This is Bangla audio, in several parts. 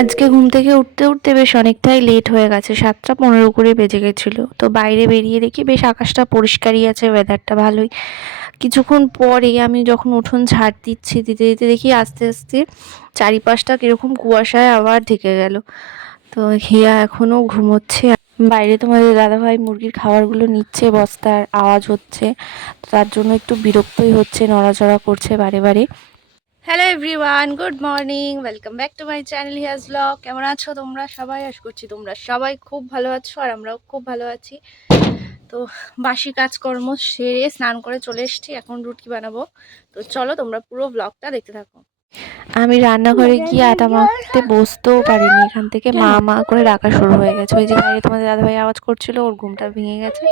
আজকে ঘুম থেকে উঠতে উঠতে বেশ অনেকটাই লেট হয়ে গেছে। সাতটা পনেরো করে বেজে গেছিল। তো বাইরে বেরিয়ে দেখি বেশ আকাশটা পরিষ্কারই আছে ওয়েদারটা ভালোই। কিছুক্ষণ পরে আমি যখন উঠোন ঝাড় দিচ্ছি, দিতে দিতে দেখি আস্তে আস্তে চারিপাশটা কীরকম কুয়াশায় আবার ঢেকে গেল। তো হিয়া এখনও ঘুমোচ্ছে। বাইরে তোমাদের দাদাভাই মুরগির খাবারগুলো নিচ্ছে, বস্তার আওয়াজ হচ্ছে, তার জন্য একটু বিরক্তই হচ্ছে, নড়াচড়া করছে বারে বারে। Hello everyone good morning welcome back to my channel Hiya's blog কেমন আছো তোমরা? সবাই, আশ করছি তোমরা সবাই খুব ভালো আছো আর আমরাও খুব ভালো আছি। তো বাসি কাজকর্ম সেরে স্নান করে চলে এসেছি, এখন রুটি বানাবো। তো চলো তোমরা পুরো ব্লগটা দেখতে থাকো। আমি রান্নাঘরে গিয়ে আটা মাখতে বসতেও পারিনি। এখান থেকে মা মা করে ডাকা শুরু হয়ে গেছে। ওই যে বাইরে তোমাদের দাদাভাই আওয়াজ করছিল ওর ঘুমটা ভেঙে গেছে।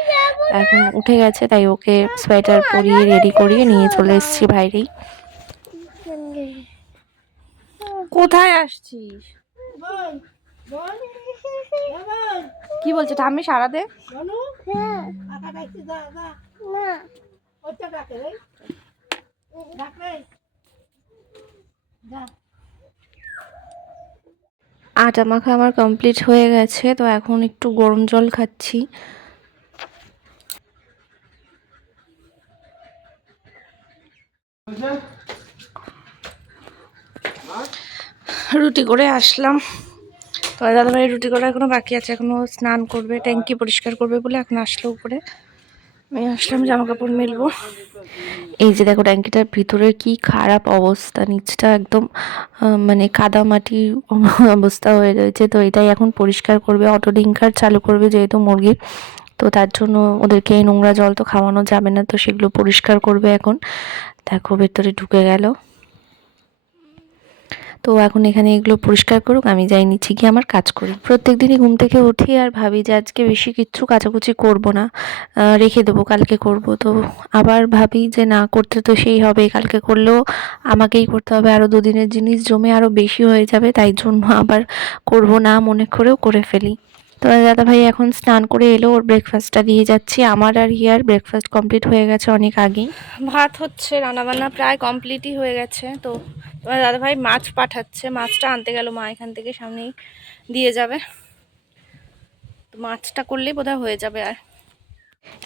এখন উঠে গেছে তাই ওকে সোয়েটার পরিয়ে রেডি করিয়ে নিয়ে চলে এসেছি বাইরেই। কোথায় আসছিস? কি বলছে? ঠাম্মি সারা দে। আটা মাখা আমার কমপ্লিট হয়ে গেছে, তো এখন একটু গরম জল খাচ্ছি। রুটি করে আসলাম। তো দাদাভাই রুটি করা এখনও বাকি আছে, এখনও স্নান করবে, ট্যাঙ্কি পরিষ্কার করবে বলে এখন আসলো উপরে। আমি আসলাম জামা কাপড় মেলবো। এই যে দেখো ট্যাঙ্কিটার ভিতরে কি খারাপ অবস্থা, নিচটা একদম মানে কাদা মাটি অবস্থা হয়ে রয়েছে। তো এটাই এখন পরিষ্কার করবে, অটো ডিঙ্কার চালু করবে যেহেতু মুরগির তো তার জন্য ওদেরকে এই নোংরা জল তো খাওয়ানো যাবে না, তো সেগুলো পরিষ্কার করবে এখন। দেখো ভেতরে ঢুকে গেল। তো এখন এখানে এগুলো পরিষ্কার করুক, আমি যাই নিচ্ছি গিয়ে আমার কাজ করি। প্রত্যেক দিনই ঘুম থেকে উঠি আর ভাবি যে আজকে বেশি কিচ্ছু কাচাকুচি করব না রেখে দেবো, কালকে করব। তো আবার ভাবি যে না, করতে তো সেই হবে, কালকে করলেও আমাকেই করতে হবে। আরও দুদিনের জিনিস জমে আরও বেশি হয়ে যাবে, তাই জন্য আবার করব না, মনে করেও করে ফেলি। তো দাদা ভাই এখন স্নান করে এলো, ওর ব্রেকফাস্টটা দিয়ে যাচ্ছি। আমার আর হিয়ার ব্রেকফাস্ট কমপ্লিট হয়ে গেছে অনেক আগেই। ভাত হচ্ছে, রান্নাবান্না প্রায় কমপ্লিটই হয়ে গেছে, তো তোমার দাদা ভাই মাছ পাঠাচ্ছে মাছটা আনতে গেল মা এখান থেকে সামনেই দিয়ে যাবে। তো মাছটা করলেই বোধহয় হয়ে যাবে আর।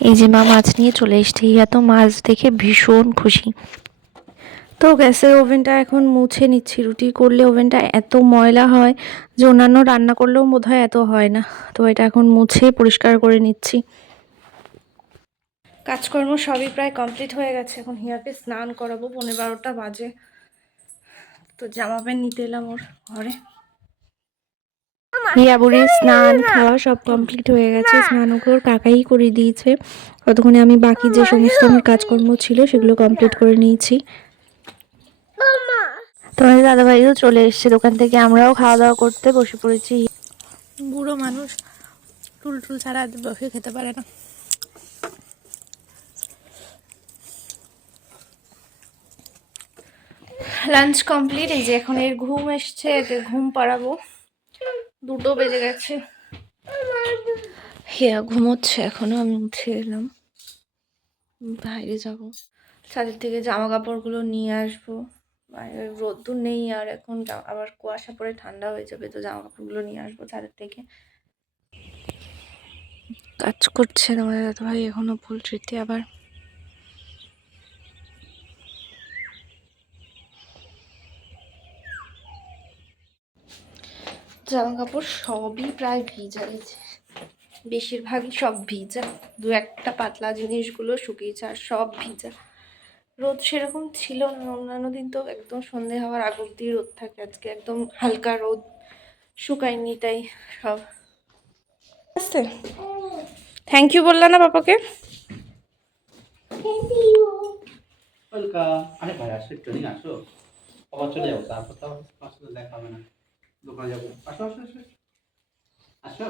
এই যে মা মাছ নিয়ে চলে এসছে। ইয়া তো মাছ দেখে ভীষণ খুশি। তো গ্যাসের ওভেনটা এখন মুছে নিচ্ছি। রুটি করলে ওভেনটা এত ময়লা হয় যে অন্যান্য রান্না করলেও বোধহয় এত হয় না। তো এটা এখন মুছে পরিষ্কার করে নিচ্ছি। কাজকর্ম সবই প্রায় কমপ্লিট হয়ে গেছে। এখন হিয়াকে স্নান করাবো। পনেরো বারোটা বাজে। তো জামা প্যান্ট নিতে এলাম ওর ঘরে। স্নান খাওয়া সব কমপ্লিট হয়ে গেছে। স্নান ওর কাকাই করে দিয়েছে। ততক্ষণে আমি বাকি যে সমস্ত আমার কাজকর্ম ছিল সেগুলো কমপ্লিট করে নিয়েছি। তোমাদের দাদাভাইও চলে এসছে দোকান থেকে। আমরাও খাওয়া দাওয়া করতে বসে পড়েছি। বুড়ো মানুষ টুল টুল ছাড়া বসে খেতে পারে না। লাঞ্চ কমপ্লিট, এই যে এখন এর ঘুম এসছে একে ঘুম পাড়াবো। দুটো বেজে গেছে। হিয়া ঘুমোচ্ছে এখনও, আমি উঠে এলাম। বাইরে যাব। ছাদের থেকে জামা কাপড়গুলো নিয়ে আসব। রোদ্দুর নেই আর এখন আবার কুয়াশা পড়ে, ঠান্ডা হয়ে যাবে, তো জামা কাপড়গুলো নিয়ে আসব ছাদের থেকে। কাজ করছে আমাদের দাদা ভাই, এখনও পোলট্রিতে আবার জামা কাপড় সবই প্রায় ভিজা গেছে বেশিরভাগই সব ভিজা। দু একটা পাতলা জিনিসগুলো শুকিয়েছে আর সব ভিজা। রোদ সেরকম ছিল না অন্যান্য দিন তো একদম সন্ধে হওয়ার আগ অব্দি রোদ থাকে আজকে একদম হালকা রোদ শুকায়নি তাই সব। আস্তে। থ্যাংক ইউ বললা না পাপাকে? আরে ভাই আসো একটু দিন আসো। আবার চলে যাব তারপর তো দেখা হবে না। দোকানে যাব। আসো আসো আসো আসো।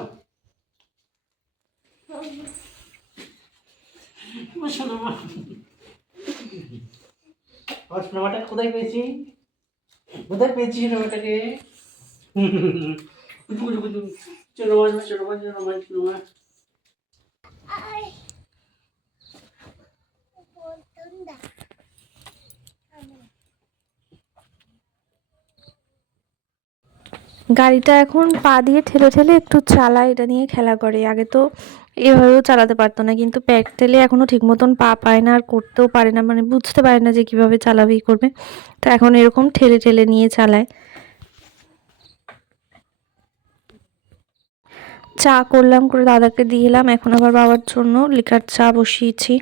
কোথায় পেয়েছি? কোথায় পেয়েছি সোনামাটাকে চলো চলো চলো চলো গাড়িটা এখন পা দিয়ে ঠেলে ঠেলে একটু চালায়, এটা নিয়ে খেলা করে। আগে তো এভাবেও চালাতে পারতো না, কিন্তু প্যাক ঠেলে এখনও ঠিক মতন পা পায় না, আর করতেও পারে না মানে বুঝতে পারে না যে কীভাবে চালাবে, ই করবে। তো এখন এরকম ঠেলে ঠেলে নিয়ে চালায়। চা করলাম, করে দাদাকে দিয়ে এলাম এখন আবার বাবার জন্য লিকার চা বসিয়েছি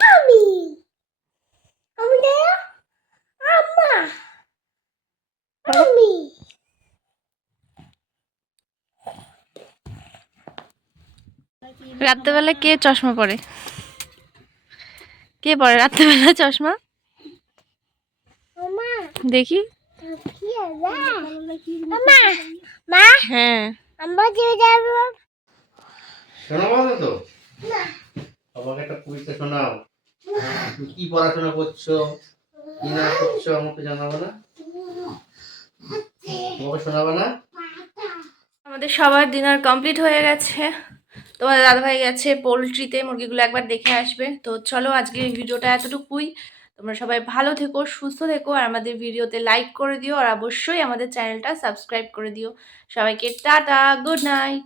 আমি আমি আম্মা আমি রাত্রেবেলা কে চশমা পরে? কে পরে রাত্রেবেলা চশমা? দেখি। হ্যাঁ। আমরা যে যাব। শোনাবো না তো। আমাকে একটা কবিতা শোনাও। কি পড়াশোনা করছ? কি না করছ? আমাকে জানাব না? তোমাকে শোনাবো না? আমাদের সবার ডিনার কমপ্লিট হয়ে গেছে। তোমাদের দাদাভাই গেছে পোলট্রিতে, মুরগিগুলো একবার দেখে আসবে। তো চলো আজকের ভিডিওটা এতটুকুই। তোমরা সবাই ভালো থেকো, সুস্থ থেকো, আর আমাদের ভিডিওতে লাইক করে দিও, আর অবশ্যই আমাদের চ্যানেলটা সাবস্ক্রাইব করে দিও। সবাইকে টাটা গুড নাইট